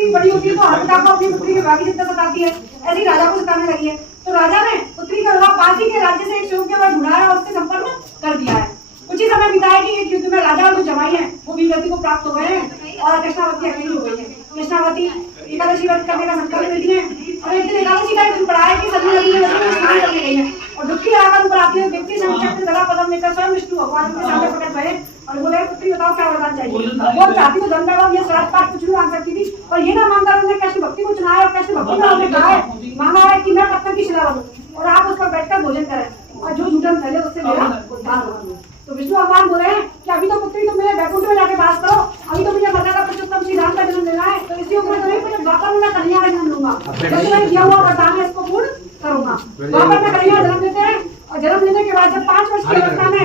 पुत्री बड़ी होती है तो हर पिता को अपनी पुत्री के बाकी जितना सताती है, ऐसी राजा को सताने लगी है। तो राजा ने पुत्री का विवाह पास ही के राज्य से एक सेवक के पास ढूंढाया और उससे संपन्न कर दिया है। कुछ ही समय बिताया कि एक युद्ध में राजा और जो जमाई है वो वीरगति को प्राप्त हो गए हैं और कृष्णावती अकेली हो गई है। कृष्णावती एकादशी व्रत करने का संकल्प लेती है और एक दिन एकादशी का दिन पड़ा है कि सभी नदी में स्नान करने गई है और डुबकी लगाकर ऊपर आती है, व्यक्ति से गला पदम लेकर स्वयं विष्णु भगवान के सामने प्रकट भये और बोले पुत्री बताओ क्या वरदान चाहिए। वो चाहती तो धन वैभव ये श्राद्ध पाठ कुछ भी मांग सकती थी और ये ना मांगकर उन्होंने कैसी भक्ति को चुनाया और कैसी भक्ति में उन्होंने कहा है मांगा है कि मैं पत्थर की शिला बनूं और आप उस पर बैठकर भोजन करें और जो झूठन फैले उससे मेरा उद्धार होगा। तो विष्णु भगवान बोले हैं कि अभी तो पुत्री तुम मेरे बैकुंठ में जाके वास करो, अभी तो मुझे मर्यादा पुरुषोत्तम श्री राम का जन्म लेना है, तो इसी उम्र में मुझे वापस मैं कन्हैया का जन्म लूंगा, जब मैंने किया हुआ वरदान है इसको पूर्ण करूंगा। वापस में कन्हैया जन्म लेते हैं और जन्म लेने के बाद जब 5 वर्ष की अवस्था में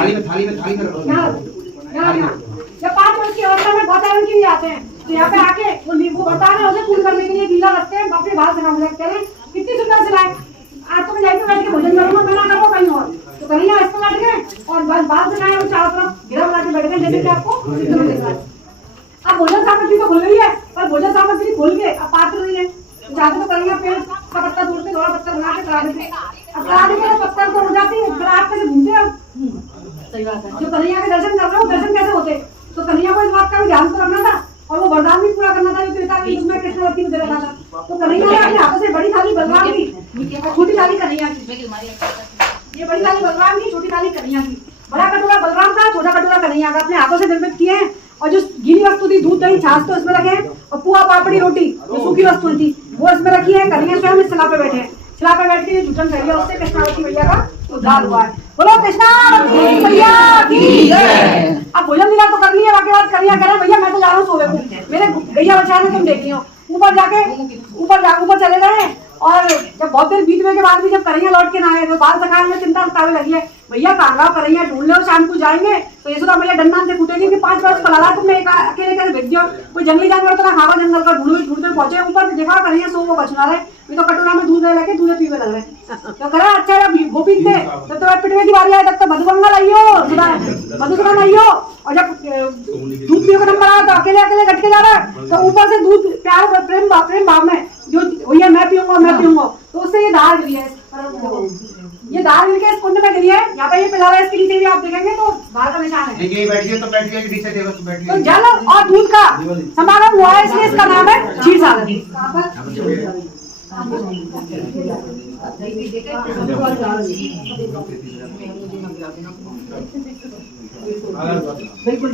जब 5 वर्ष की अवस्था में गौतारण के लिए आते हैं तो यहाँ पे आके वो वरदान है उसे पूर्ण करने के लिए गीला रखते हैं, अपने बाल सिला लगते हैं कितनी सुंदर सिलाए, आज तो मैं जाके बैठ के भोजन करूंगा, मैं ना करूँ कहीं और। तो कन्हैया इसको बैठ गए और बाल सिलाए और चारों तरफ घेरा बना के बैठ गए जैसे कि आपको चित्र में दिख रहा है। अब भोजन सामग्री तो खुल गई है पर भोजन सामग्री खोल के अब पात्र नहीं है, जाके तो कन्हैया पेड़ का पत्ता तोड़ते थोड़ा पत्ता बना के करा देते, अब करा देते पत्ता तो हो जाती है ग्राहक कैसे घूमते हैं। सही बात है, जो कन्हैया के दर्शन कर रहे हो दर्शन कैसे होते, तो कन्हैया को इस बात का भी ध्यान तो रखना था और वो वरदान भी पूरा करना था जो पिता के उसमें कृष्णवती को दे रखा था। तो कन्हैया ने अपने हाथों से बड़ी थाली बलराम की, छोटी थाली कन्हैया की, ये बड़ी थाली बलराम की, छोटी थाली कन्हैया की, बड़ा कटोरा बलराम का, छोटा कटोरा कन्हैया का, अपने हाथों से निर्मित किए हैं और जो गीली वस्तु थी दूध दही छाछ तो इसमें रखे हैं और पुआ पापड़ी रोटी जो सूखी वस्तु थी वो इसमें रखी है। कन्हैया स्वयं इस शिला पे बैठे हैं, शिला पे बैठ के झूठन फैलिया उससे कृष्णावती मैया का उद्धार हुआ है। बोलो कृष्णावती मैया की जय। अब भोजन मिला तो कर लिया, बाकी बात कन्हैया कह रहे भैया मैं तो जा रहा हूँ सोवे को, मेरे गैया बचा ने तुम देख लियो। ऊपर चले गए और जब बहुत देर बीतने के बाद भी जब कन्हैया लौट के ना आए तो बाल सखाने में चिंता सतावे लगी है, भैया कहाँ कन्हैया ढूंढ लो शाम को जाएंगे। तो यशोदा मैया डंडा से कूटेगी कि 5 वर्ष पला तुमने अकेले कैसे भेज दियो, कोई जंगली जानवर तो ना खावा, जंगल का ढूंढते पहुंचे ऊपर देखा कन्हैया सो वो बचना रहे, तो कटोरा में दूध लगे दूध पीवे लग रहे तो करा अच्छा वो पीते तब तो पिटवे की बारी आए तब तो मधुबंगा लाइयो मधुसूदन आइयो और जब दूध पीने का नंबर आया तो अकेले अकेले घट के जा रहा है तो ऊपर से दूध प्यार प्रेम भाव में जो भैया मैं पीऊंगा तो उससे ये धार गिरी है, ये धार गिर के इस कुंड में गिरी है। यहाँ पे ये पिला रहा है, इसके नीचे भी आप देखेंगे तो धार का निशान है। तो जल और दूध का समागम हुआ है इसलिए इसका नाम है क्षीर सागर। बिल्कुल